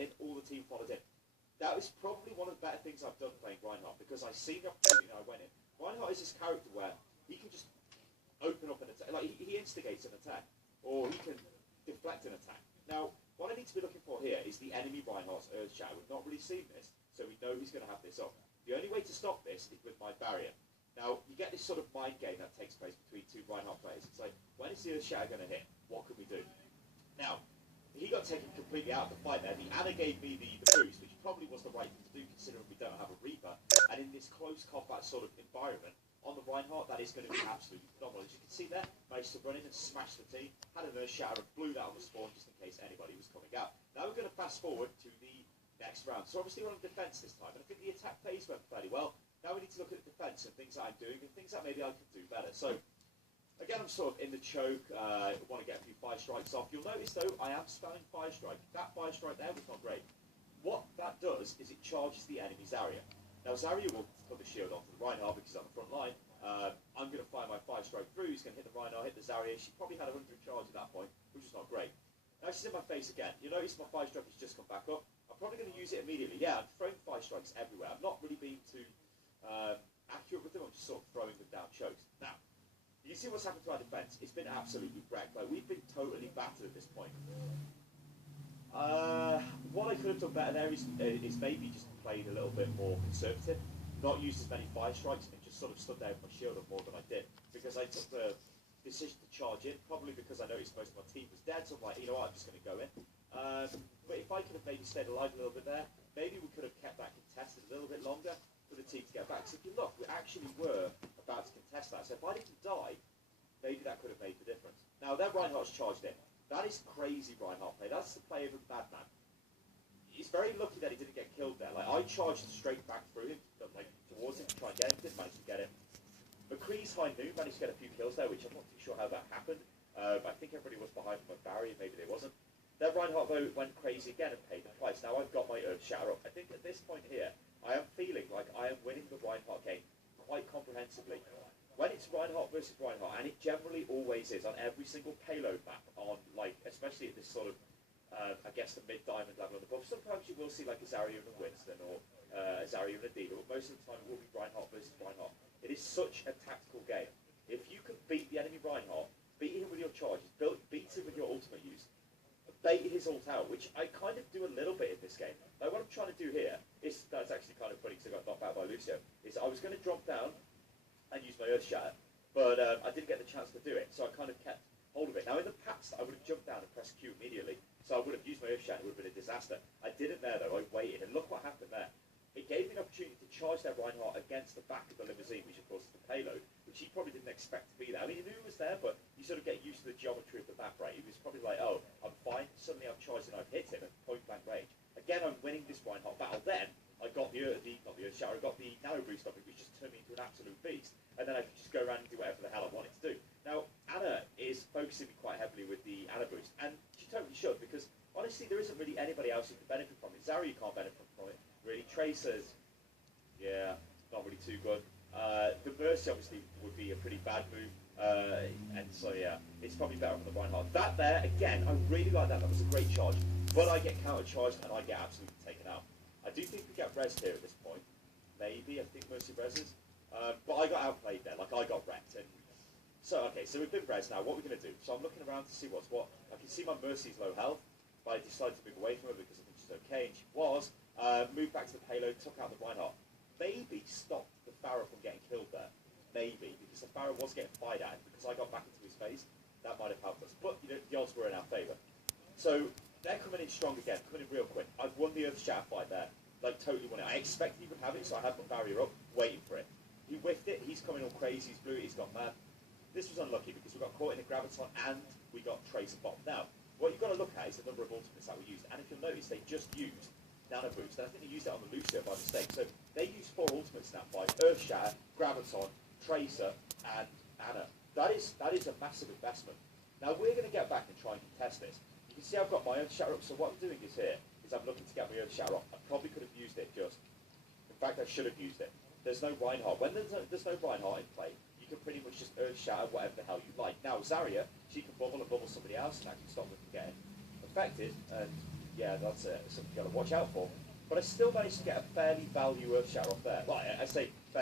in, all the team followed in. That was probably one of the better things I've done playing Reinhardt, because I seen the opportunity and I went in. Reinhardt is this character where he can just open up an attack, like he instigates an attack, or he can deflect an attack. Now, what I need to be looking for here is the enemy Reinhardt's Earthshatter. We've not really seen this, so we know he's going to have this up. The only way to stop this is with my barrier. Now, you get this sort of mind game that takes place between two Reinhardt players. It's like, when is the Earthshatter going to hit? What can we do? Now, he got taken completely out of the fight there. The Ana gave me the boost, which probably was the right thing to do considering we don't have a Reaper. And in this close combat sort of environment, on the Reinhardt, that is going to be absolutely phenomenal. As you can see there, managed to run in and smash the team, had an Earthshatter and blew that on the spawn just in case anybody was coming out. Now we're going to fast forward to the next round. So obviously we're on defence this time, and I think the attack phase went fairly well. Now we need to look at the defence and things that I'm doing and things that maybe I could do better. So again, I'm sort of in the choke, want to get a few fire strikes off. You'll notice though, I am spamming fire strike. That fire strike there was not great. What that does is it charges the enemy's Zarya. Now Zarya will put the shield onto the Reinhardt because he's on the front line. I'm going to fire my fire strike through. He's going to hit the Reinhardt, hit the Zarya. She probably had 100 charge at that point, which is not great. Now she's in my face again. You notice my fire strike has just come back up. I'm probably going to use it immediately. Yeah, I'm throwing fire strikes everywhere. I'm not really being too accurate with them. I'm just sort of throwing them down chokes. Now, you see what's happened to our defence. It's been absolutely wrecked. Like, we've been totally battered at this point. What I could have done better there is maybe just played a little bit more conservative, not used as many fire strikes, and just sort of stood there with my shield up more than I did, because I took the decision to charge in, probably because I noticed most of my team was dead, so I'm like, you know what, I'm just going to go in. But if I could have maybe stayed alive a little bit there, maybe we could have kept that contested a little bit longer for the team to get back. So if you look, we actually were about to contest that, so if I didn't die, maybe that could have made the difference. Now, their Reinhardt's charged in. That is crazy Reinhardt play. That's the play of a madman. He's very lucky that he didn't get killed there. Like, I charged straight back through him, like towards him to try and get him. Didn't manage to get him. McCree's high noon managed to get a few kills there, which I'm not too sure how that happened. I think everybody was behind my barrier, maybe they wasn't. Their Reinhardt, though, went crazy again and paid the price. Now I've got my Earthshatter up. I think at this point here, I am feeling like I am winning the Reinhardt game quite comprehensively. When it's Reinhardt versus Reinhardt, and it generally always is on every single payload map, on like, especially at this sort of, I guess the mid-diamond level and above. Sometimes you will see like a Zarya and a Winston, or a Zarya and a D.Va, but most of the time it will be Reinhardt versus Reinhardt. It is such a tactical game. If you can beat the enemy Reinhardt, beat him with your charges, beat him with your ultimate use, bait his ult out, which I kind of do a little bit in this game. Like what I'm trying to do here is, that's actually kind of funny because I got knocked out by Lucio, is I was going to drop down and use my Earthshatter, but I didn't get the chance to do it, so I kind of kept hold of it. Now in the past, I would have jumped down and pressed Q immediately, so I would have used my Earthshatter, it would have been a disaster. I didn't there though, I waited, and look what happened there. It gave me an opportunity to charge their Reinhardt against the back of the limousine, which of course is the payload, which he probably didn't expect to be there. I mean, he knew it was there, but you sort of get used to the geometry of the map, right? He was probably like, oh, I'm fine, suddenly I've charged and I've hit him at point blank range. Again, I'm winning this Reinhardt battle. Then, I got not the Earthshatter, I got the Nano Boost on it, which just turned me into an absolute beast. And then I could just go around and do whatever the hell I wanted to do. Now, Ana is focusing me quite heavily with the Ana Boost, and she totally should, because honestly, there isn't really anybody else who can benefit from it. Zarya can't benefit from it, really. Tracer's, yeah, not really too good. The Mercy obviously would be a pretty bad move, and so yeah, it's probably better on the Reinhardt. That there, again, I really like that. That was a great charge, but I get counter-charged and I get absolutely taken out. I do think we get res here at this point. Maybe, I think Mercy reses. But I got outplayed there, like I got wrecked. And so, okay, so we've been res now. What are we going to do? So I'm looking around to see what's what. I can see my Mercy's low health, but I decided to move away from her because I think she's okay, and she was. Moved back to the payload, took out the Reinhardt. Maybe stopped the Pharah from getting killed there. Maybe, because the Pharah was getting fired at, and because I got back into his face, that might have helped us. But, you know, the odds were in our favour. So, they're coming in strong again, coming in real quick. I've won the Earthshatter fight there. Like, totally won it. I expected he would have it, so I had my barrier up, waiting for it. He whiffed it, he's coming all crazy, he's blue, he's gone mad. This was unlucky, because we got caught in the Graviton, and we got Tracer bottom. Now, what you've got to look at is the number of ultimates that we used. And if you'll notice, they just used Nano Boost, and I think they used it on the Lucio by mistake. So they used 4 ultimates in that fight: Earthshatter, Graviton, Tracer, and Ana. That is a massive investment. Now we're going to get back and try and contest this. You can see I've got my Earthshatter up, so what I'm doing is here is I'm looking to get my Earthshatter up. I probably could have used it just. In fact, I should have used it. There's no Reinhardt. When there's no Reinhardt in play, you can pretty much just Earthshatter whatever the hell you like. Now Zarya, she can bubble and bubble somebody else, and that can stop them from getting affected. And yeah, that's it. Something you got to watch out for. But I still managed to get a fairly value Earth Shatter off there. Well, I say